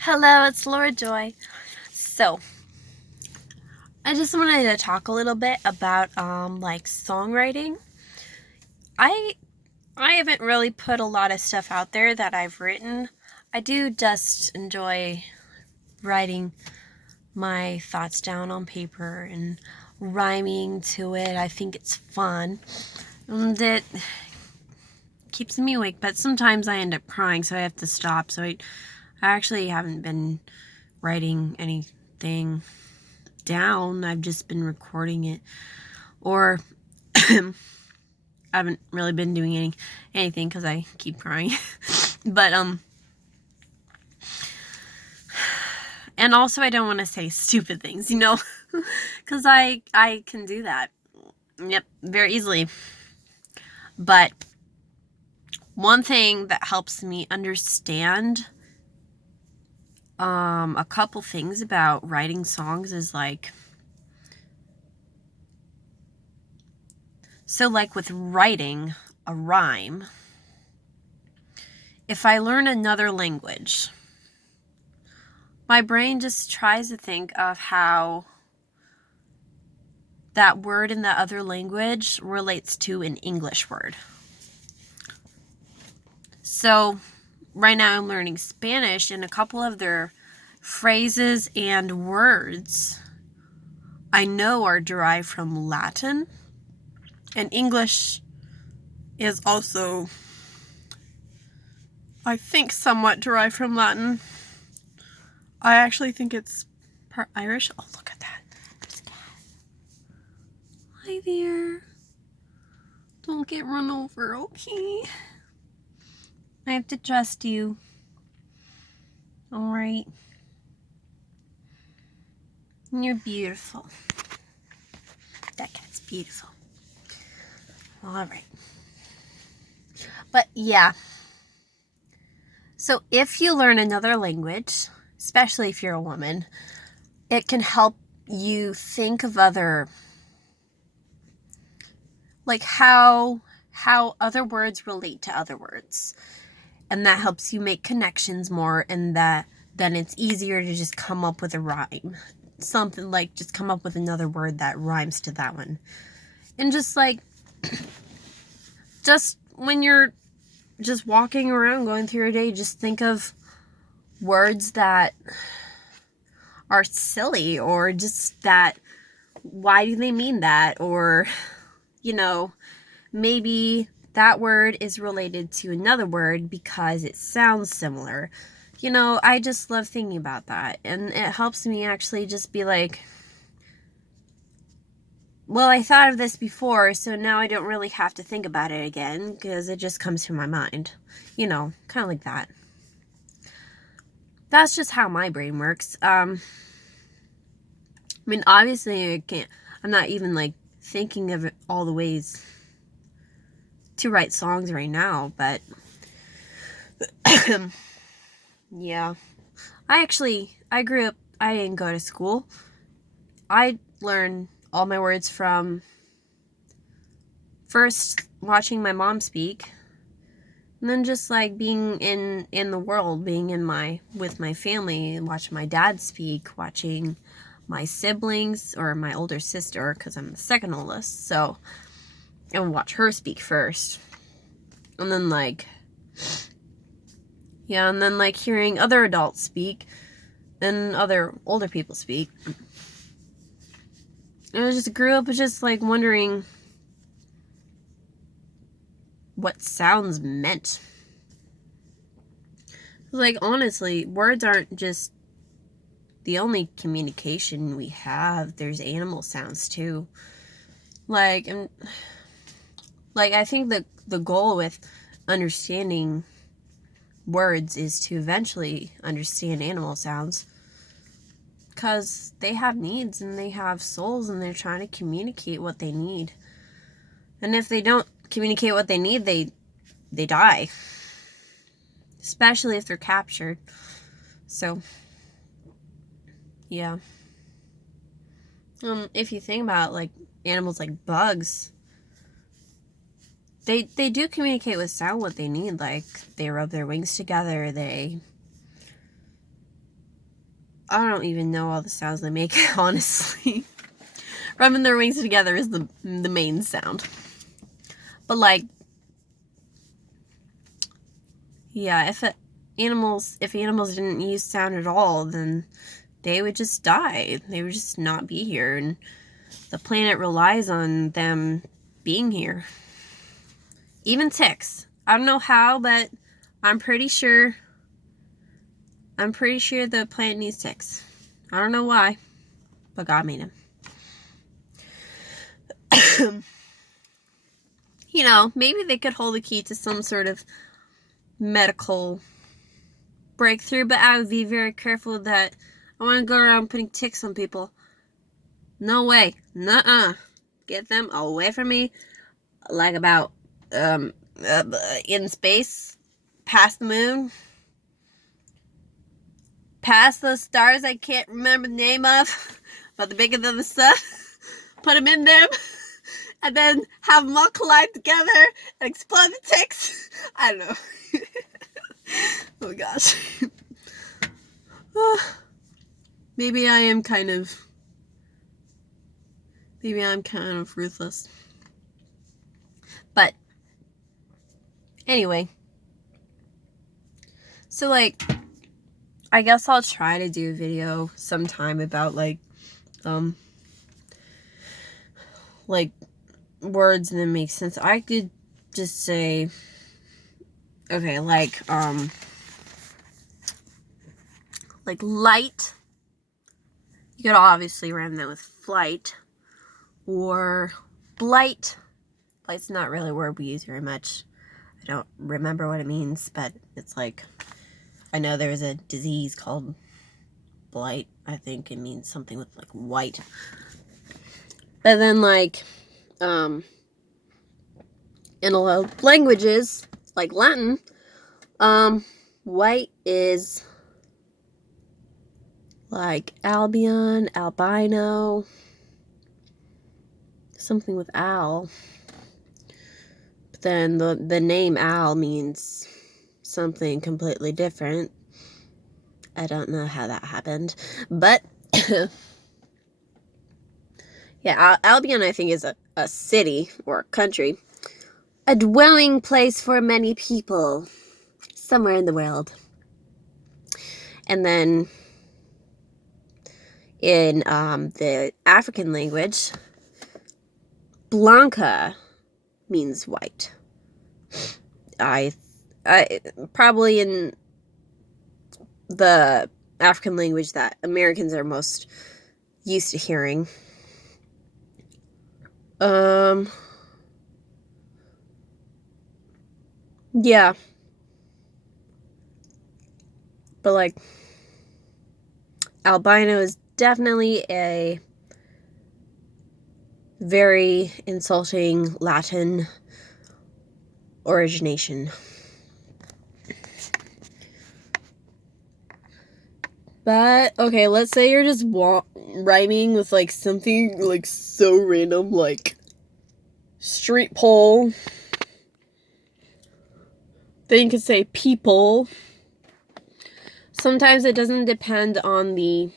Hello, it's Laura Joy. So, I just wanted to talk a little bit about like songwriting. I I haven't really put a lot of stuff out there that I've written. I do just enjoy writing my thoughts down on paper and rhyming to it. I think it's fun. And it keeps me awake, but sometimes I end up crying, so I have to stop. So I actually haven't been writing anything down. I've just been recording it, or I haven't really been doing anything because I keep crying. But and also I don't want to say stupid things, because I can do that. Yep, very easily. But one thing that helps me understand a couple things about writing songs is like, so like with writing a rhyme, if I learn another language, my brain just tries to think of how that word in the other language relates to an English word. So right now I'm learning Spanish, and a couple of their phrases and words I know are derived from Latin, and English is also, I think, somewhat derived from Latin. I actually think it's part Irish. Oh, look at that. There's a cat. Hi there. Don't get run over, okay? I have to trust you. Alright. You're beautiful. That cat's beautiful. Alright. But yeah. So if you learn another language, especially if you're a woman, it can help you think of other, like how other words relate to other words. And that helps you make connections more, and then it's easier to just come up with a rhyme. Something like just come up with another word that rhymes to that one. And just like, just when you're just walking around, going through your day, just think of words that are silly, or just that, why do they mean that? Or, maybe that word is related to another word because it sounds similar. I just love thinking about that. And it helps me actually just be like, well, I thought of this before, so now I don't really have to think about it again because it just comes to my mind. Kind of like that. That's just how my brain works. Obviously I'm not even like thinking of all the ways to write songs right now, but yeah. I grew up, I didn't go to school. I learned all my words from first watching my mom speak, and then just like being in the world, being with my family, and watching my dad speak, watching my siblings, or my older sister, because I'm the second oldest, so I would watch her speak first. And then hearing other adults speak and other older people speak. And I just grew up just like wondering what sounds meant. Like, honestly, words aren't just the only communication we have. There's animal sounds too. I think the goal with understanding words is to eventually understand animal sounds, because they have needs and they have souls, and they're trying to communicate what they need. And if they don't communicate what they need, they die, especially if they're captured. So yeah. If you think about like animals like bugs, they do communicate with sound what they need. Like, they rub their wings together, they I don't even know all the sounds they make, honestly. Rubbing their wings together is the main sound. But like, yeah, if animals didn't use sound at all, then they would just die. They would just not be here, and the planet relies on them being here. Even ticks. I don't know how, but I'm pretty sure the planet needs ticks. I don't know why, but God made them. You know, maybe they could hold the key to some sort of medical breakthrough, but I would be very careful that I want to go around putting ticks on people. No way. Nuh-uh. Get them away from me. Like about in space, past the moon, past those stars I can't remember the name of, but they're bigger than the sun. Put them in them, and then have them all collide together and explode the ticks. I don't know. Oh gosh. Maybe I'm kind of ruthless. But anyway. So like, I guess I'll try to do a video sometime about like words that make sense. I could just say, okay, like light. You could obviously rhyme that with flight. Or blight. Blight's not really a word we use very much. I don't remember what it means, but it's like, I know there's a disease called blight. I think it means something with like white. But then like, in a lot of languages, like Latin, white is like Albion, albino, something with al. But then the name al means something completely different. I don't know how that happened, but yeah, Albion I think is a city or a country, a dwelling place for many people somewhere in the world. And then in the African language, Blanca means white. I probably in the African language that Americans are most used to hearing. Yeah. But like, albino is definitely a very insulting Latin origination. But, okay, let's say you're just rhyming with, like, something, like, so random, like, street pole. Then you could say people. Sometimes it doesn't depend on the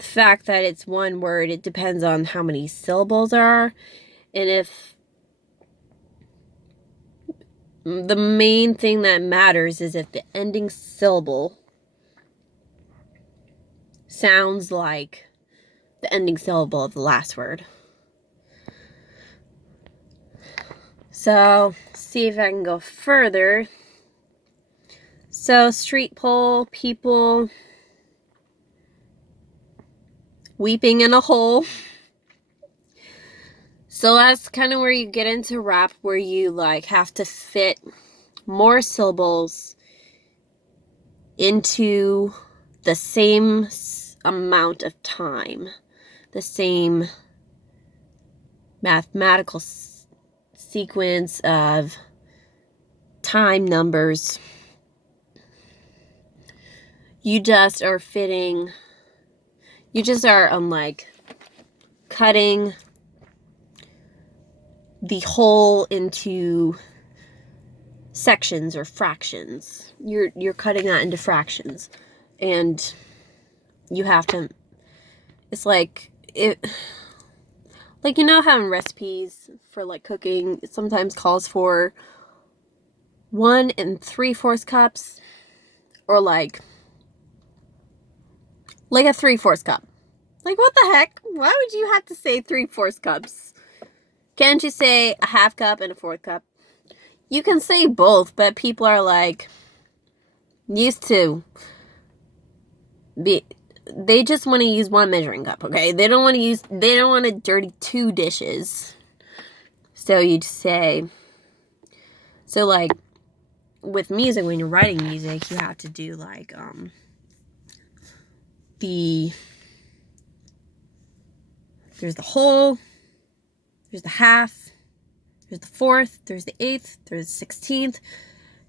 fact that it's one word. It depends on how many syllables there are. And if the main thing that matters is if the ending syllable sounds like the ending syllable of the last word. So, see if I can go further. So, street pole, people, weeping in a hole. So that's kind of where you get into rap, where you like have to fit more syllables into the same amount of time, the same mathematical sequence of time numbers. You just are like cutting the whole into sections or fractions. You're cutting that into fractions. And you have to, it's like, like, you know how in recipes for like cooking, it sometimes calls for 1 3/4 cups, or like a 3/4 cup. Like, what the heck? Why would you have to say 3/4 cups? Can't you say a 1/2 cup and a 1/4 cup? You can say both, but people are like used to be. They just want to use one measuring cup, okay? They don't want to dirty 2 dishes. So you'd say, so like with music, when you're writing music, you have to do like there's the whole, there's the half, there's the 4th, there's the 8th, there's the 16th,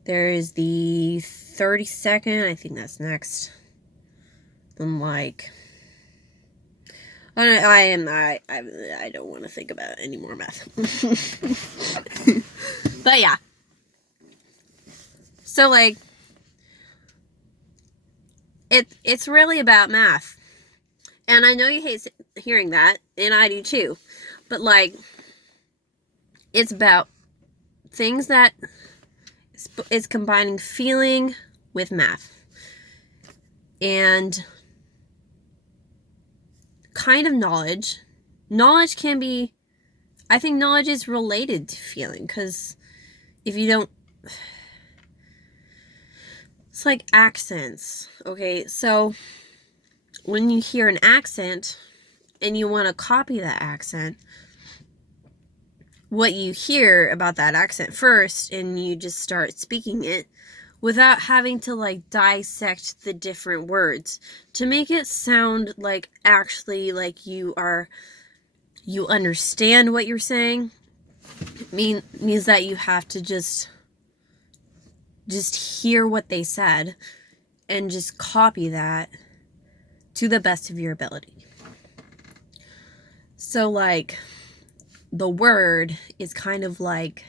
there's the 32nd. I think that's next. I'm like, I don't want to think about any more math. But yeah. So like, it's really about math. And I know you hate hearing that, and I do too. But like, it's about things that is combining feeling with math. And kind of knowledge. Knowledge can be, I think knowledge is related to feeling, because if you don't, it's like accents. Okay, so when you hear an accent and you want to copy that accent, what you hear about that accent first, and you just start speaking it without having to like dissect the different words to make it sound like actually like you understand what you're saying. Means that you have to just hear what they said and just copy that to the best of your ability. So like, the word is kind of like